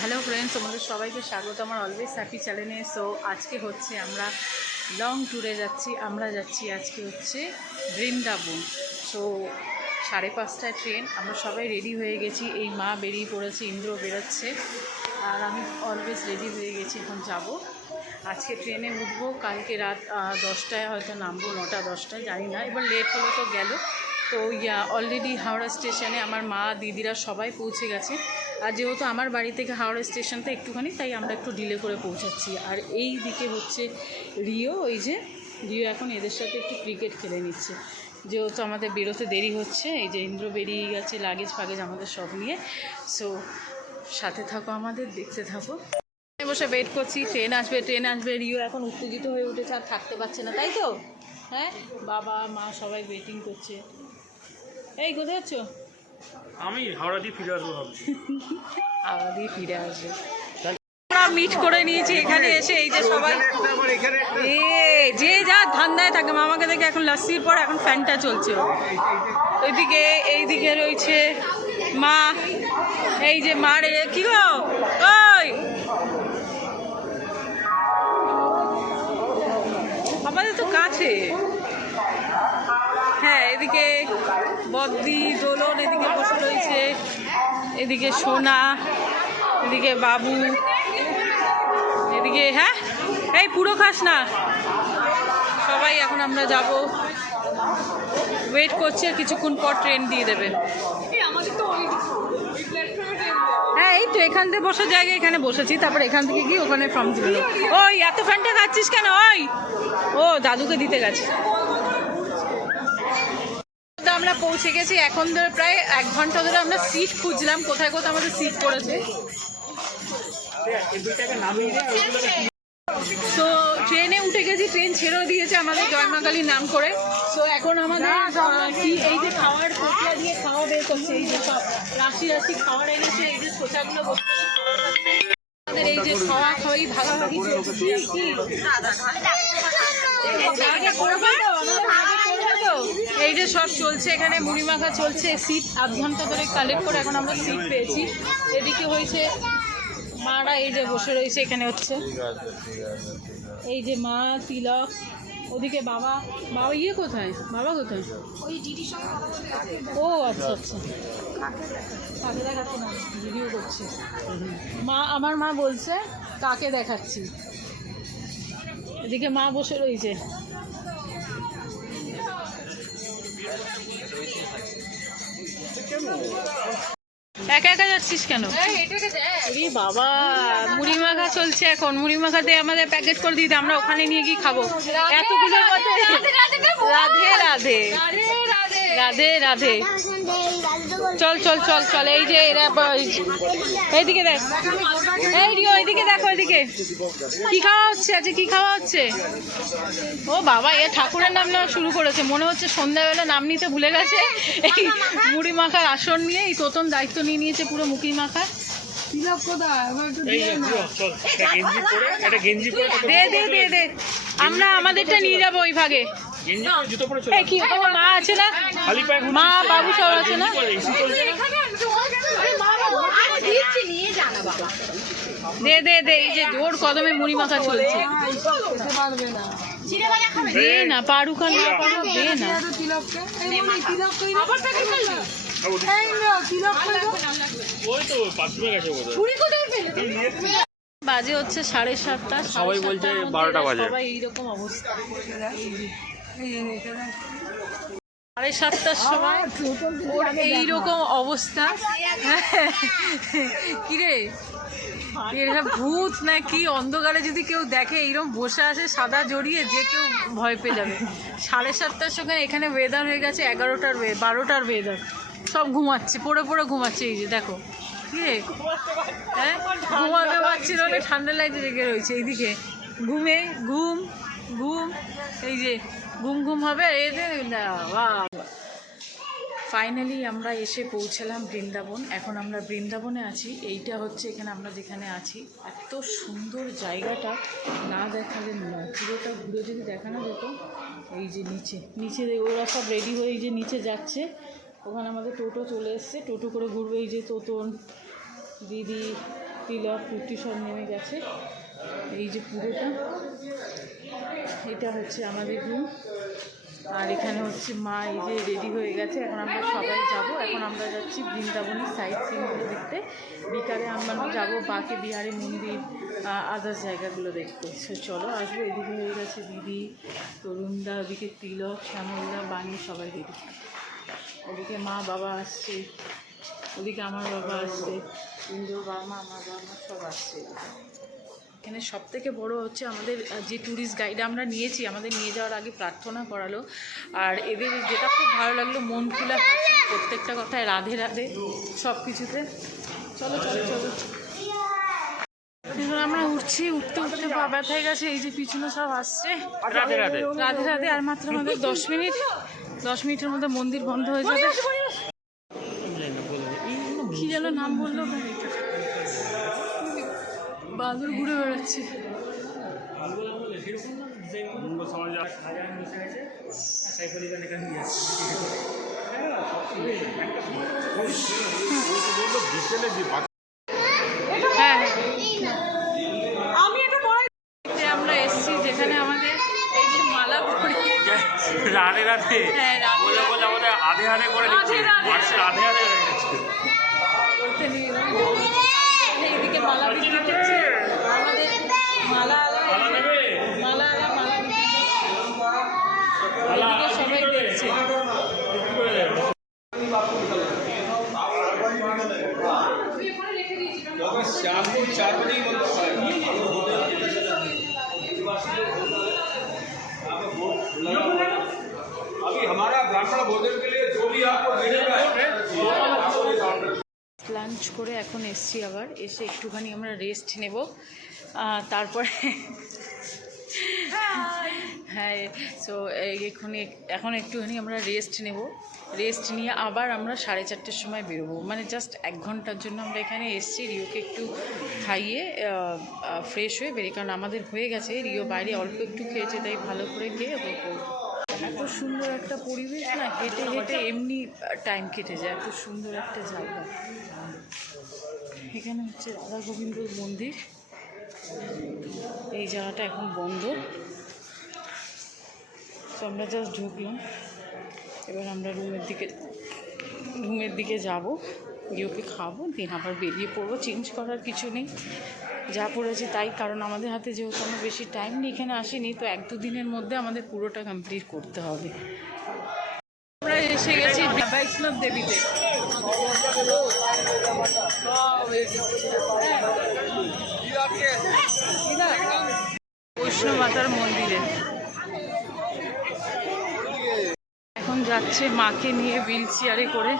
Hello friends, তোমাদের সবাইকে স্বাগত আমার অলওয়েজ হ্যাপি চ্যানেলে। সো আজকে হচ্ছে আমরা লং ট্যুরে যাচ্ছি। আমরা যাচ্ছি আজকে হচ্ছে বৃন্দাবন। So 5:30টায় train. আমরা সবাই রেডি হয়ে গেছি। এই মা বেরিয়ে পড়েছে, ইন্দ্র বেরোচ্ছে, আর আমি অলওয়েজ রেডি হয়ে গেছি। এখন যাব, আজকে ট্রেনে উঠবো। কালকে রাত 10টায় হয়তো নামবো, 9টা-10টায়, জানি না। এবার লেট হলো তো গেল। তো অলরেডি হাওড়া স্টেশনে আমার মা দিদিরা সবাই পৌঁছে গেছে। আর যেহেতু আমার বাড়ি থেকে হাওড়া স্টেশনটা একটুখানি, তাই আমরা একটু ডিলে করে পৌঁছাচ্ছি। আর এই দিকে হচ্ছে রিও, ওই যে রিও এখন এদের সাথে একটু ক্রিকেট খেলে নিচ্ছে, যেহেতু আমাদের বেরোতে দেরি হচ্ছে। এই যে ইন্দ্র বেরিয়ে গেছে লাগেজ ফাগেজ আমাদের সব নিয়ে। সো সাথে থাকো, আমাদের দেখতে থাকো। বসে ওয়েট করছি, ট্রেন আসবে। রিও এখন উত্তেজিত হয়ে উঠেছে, আর থাকতে পারছে না, তাই তো? হ্যাঁ, বাবা মা সবাই ওয়েটিং করছে। এই কোথায় যাচ্ছ? আমি হাওড়া দিয়ে ফিরে আসবো ভাবছি। হাওড়া দিয়ে ফিরে আসবে। আমরা মিট করে নিয়েছি এখানে এসে। এই যে সবাই যে যা ধান্দায় থাকে, মামাকে দেখে এখন লাস্সির পর এখন ফ্যানটা চলছে। এইদিকে রয়েছে মা। এই যে মা রে, কি গো ওই আমাদের তো কাছে। হ্যাঁ, এদিকে বদ্দি দোলন এদিকে বসে রয়েছে, এদিকে সোনা, এদিকে বাবু, এদিকে হ্যাঁ এই পুরো খাস না সবাই। এখন আমরা যাব, ওয়েট করছি, আর কিছুক্ষণ পর ট্রেন দিয়ে দেবে। হ্যাঁ, এই তো এখান থেকে বসার জায়গায় এখানে বসেছি, তারপর এখান থেকে গিয়ে ওখানে ফর্ম দিল। ওই এত ফ্যানটা খাচ্ছিস কেন? ওই ও দাদুকে দিতে গেছে। আমরা পৌঁছে গেছি। এখন ধরে প্রায় 1 ঘন্টা ধরে আমরা সিট খুঁজলাম, কোথায় কোথায় আমাদের সিট পড়েছে। তো ট্রেনে উঠে গেছি, ট্রেন ছেড়েও দিয়েছে আমাদের জয়মাকালীর নাম করে। তো এখন আমাদের কি এই যে খাওয়ার কোচা দিয়ে খাওয়া বের করছে, এই যে সব রাশি খাওয়ার এনেছে। এই যে কোচাগুলো আমাদের এই যে খাওয়াই ভাগাভাগি চলছে। এই যে সব চলছে এখানে, মুড়ি মাখা চলছে। সিট 1/2 ঘন্টা ধরে কালেক্ট করে এখন আমরা সিট পেয়েছি। এদিকে হয়েছে মারা, এই যে বসে রয়েছে এখানে হচ্ছে, এই যে মা তিলক, ওদিকে বাবা কোথায়? বাবা কোথায়? ও আচ্ছা আচ্ছা, কাকে দেখাচ্ছে না, ভিডিও করছে মা। আমার মা বলছে কাকে দেখাচ্ছি। এদিকে মা বসে রয়েছে। একা একা যাচ্ছিস কেন? বাবা, মুড়ি মাখা চলছে এখন। মুড়ি মাখাতে আমাদের প্যাকেট করে দিতে, আমরা ওখানে নিয়ে গিয়ে খাবো। এতগুলোর মধ্যে রাধে রাধে রাধে রাধে। চল চল চল চল। এই যে এরা এইদিকে দেখ, এই রিও এইদিকে দেখো, এইদিকে কি খাওয়া হচ্ছে আজকে, কি খাওয়া হচ্ছে? ও বাবা, এ ঠাকুরের নাম নেওয়া শুরু করেছে, মনে হচ্ছে সন্ধ্যাবেলা নাম নিতে ভুলে গেছে। এই মুড়ি মাখার আসন নিয়ে এই তোতন দায়িত্ব নিয়ে নিয়েছে পুরো মুখি মাখা। দে আমরা আমাদেরটা নিয়ে যাবো ওই ভাগে। কি তোমার মা আছে না? মা বাবু সব আছে না? দে এই যে জোর কদমে মুড়ি মাখা চলছে। দে না, পারুক আর না পারুক, দে না। বাজে হচ্ছে 7:30। সবাই বলছে 12টা বাজে। সবাই এইরকম অবস্থা। 7:30টার সময় ওর এইরকম অবস্থা। কিরে, এরা ভূত না কি? অন্ধকারে যদি কেউ দেখে এইরকম বসে আসে সাদা জড়িয়ে, যে কেউ ভয় পেয়ে যাবে। 7:30টার সময় এখানে ওয়েদার হয়ে গেছে 12টার ওয়েদার। সব ঘুমাচ্ছে, পড়ে ঘুমাচ্ছে। এই যে দেখো, কি রে, হ্যাঁ ঘুমাতে পারছিল না, ঠান্ডা লাইটে জেগে রয়েছে। এইদিকে ঘুম এই যে ঘুম হবে এদের। ফাইনালি আমরা এসে পৌঁছালাম বৃন্দাবন। এখন আমরা বৃন্দাবনে আছি। এইটা হচ্ছে এখানে আমরা যেখানে আছি। এত সুন্দর জায়গাটা, না দেখালে নয়। পুরোটা ঘুরে যদি দেখানো যেত। এই যে নিচে ওরা সব রেডি হয়ে এই যে নিচে যাচ্ছে। ওখানে আমাদের টোটো চলে এসছে, টোটো করে ঘুরবে। এই যে তোতন, দিদি তিলক কুর্তি সব নেমে গেছে। এই যে পুরোটা এটা হচ্ছে আমাদের রুম, আর এখানে হচ্ছে মা এই যে রেডি হয়ে গেছে। এখন আমরা সবাই যাব, এখন আমরা যাচ্ছি বৃন্দাবনের সাইট সিনগুলো দেখতে। বিকালে আমরা যাব বাকি বিহারি মন্দির, আদার্স জায়গাগুলো দেখতে। সো চলো আসবো। এদিকে হয়ে গেছে দিদি, তরুণদা, ওদিকে তিলক, শ্যামলদা, বাণী সবাই রেডি। ওদিকে মা বাবা আসছে, ওদিকে আমার বাবা আসছে, ইন্দুর বাবা মা, আমার বাবা মা সব আসছে। এখানে সবথেকে বড় হচ্ছে আমাদের যে ট্যুরিস্ট গাইড আমরা নিয়েছি, আমাদের নিয়ে যাওয়ার আগে প্রার্থনা করালো। আর এদের যেটা খুব ভালো লাগলো, মন খুলে হাসি, প্রত্যেকটা কথায় রাধে রাধে সব কিছুতে। চলো চলো চলো, এখন আমরা উঠছি। উঠতে উঠতে পা ব্যথা হয়ে গেছে। এই যে পিছনে সব আসছে রাধে রাধে রাধে রাধে। আর মাত্র আমাদের 10 মিনিটের মধ্যে মন্দির বন্ধ হয়ে যাবে। কি যেন নাম বললো, বাদুর ঘুরে বেড়াচ্ছে। হ্যাঁ আমরা এসছি যেখানে আমাদের এই যে মালা রাধে রাধে হ্যাঁ বলে বলে আমাদের আধে আধে করে দিচ্ছে, মানুষের আধে আধে হয়ে গেছে। এইদিকে মালা বিক্রি করছে, আমাদের মালা নেবে মালা বিক্রি করছে, সবাই দেখছে। शाम को 4 बजे ही बंद होता है। अभी हमारा ब्राह्मण भोजन के लिए जो भी आपको मिलेगा লাঞ্চ করে এখন এসছি, আবার এসে একটুখানি আমরা রেস্ট নেব। তারপরে হ্যাঁ, সো এখন একটুখানি আমরা রেস্ট নেব। রেস্ট নিয়ে আবার আমরা 4:30টার সময় বেরোবো। মানে জাস্ট 1 ঘন্টার জন্য আমরা এখানে এসছি। রিওকে একটু খাইয়ে ফ্রেশ হয়ে বেরিয়ে, কারণ আমাদের হয়ে গেছে। রিও বাইরে অল্প একটু খেয়েছে, তাই ভালো করে খেয়ে এত সুন্দর একটা পরিবেশ না, হেঁটে হেঁটে এমনি টাইম কেটে যায়। এত সুন্দর একটা জায়গা। এখানে হচ্ছে রাধা গোবিন্দর মন্দির। এই জায়গাটা এখন বন্ধ। তো আমরা জাস্ট ঢুকলাম, এবার আমরা রুমের দিকে যাব, গিয়েওকে খাবো, দিন আবার বেরিয়ে পড়বো। চেঞ্জ করার কিছু নেই, যা পড়েছে তাই। কারণ আমাদের হাতে যেহেতু আমরা বেশি টাইম নিয়ে এখানে আসিনি, তো 1-2 দিনের মধ্যে আমাদের পুরোটা কমপ্লিট করতে হবে। আমরা এসে গেছি বৈষ্ণব দেবীতে। বৈষ্ণব মাতার মন্দিরে এখন যাচ্ছে মাকে নিয়ে হুইল চেয়ারে করে।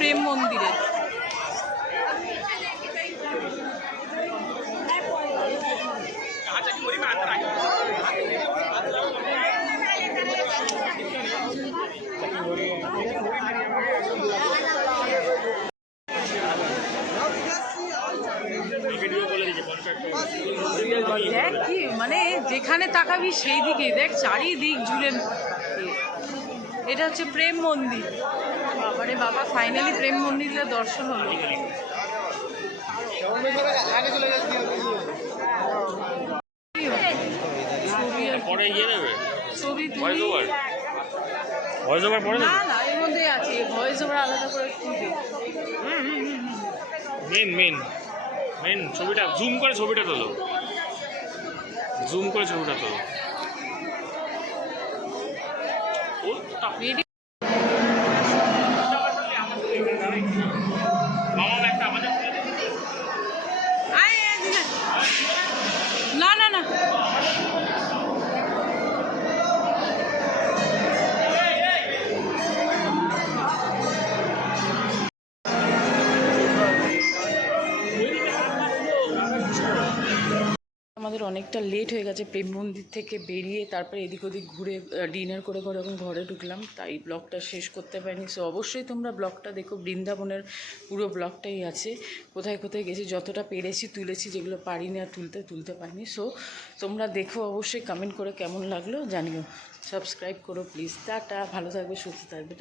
প্রেম মন্দিরে। দেখ কি মানে যেখানে তাকাবি সেই দিকে দেখ, চারিদিক জুড়ে এটা হচ্ছে প্রেম মন্দির। বাবারে বাবা, ফাইনালি প্রেম মন্দিরের দর্শন হলো। পরে গিয়ে নেবে ছবি ভয়েস তুলি ওভার, ভয়েস ওভার পরে না না, এর মধ্যেই আছে ভয়েস ওভার আলাদা করে তুলবে। মেন ছবিটা জুম করে ছবিটা তোলো, জুম করে ছবিটা তোলো। ও ভিডিও মামা একটা আমাদের না না না, আমাদের অনেকটা লেট হয়ে গেছে প্রেম মন্দির থেকে বেরিয়ে, তারপরে এদিক ওদিক ঘুরে ডিনার করে করে এখন ঘরে ঢুকলাম, তাই ব্লগটা শেষ করতে পারিনি। সো অবশ্যই তোমরা ব্লগটা দেখো, বৃন্দাবনের পুরো ব্লগটাই আছে, কোথায় কোথায় গেছি, যতটা পেরেছি তুলেছি, যেগুলো পারিনি আর তুলতে পারিনি। সো তোমরা দেখো, অবশ্যই কমেন্ট করে কেমন লাগলো জানিও, সাবস্ক্রাইব করো প্লিজ। টাটা, ভালো থাকবে, সুস্থ থাকবে।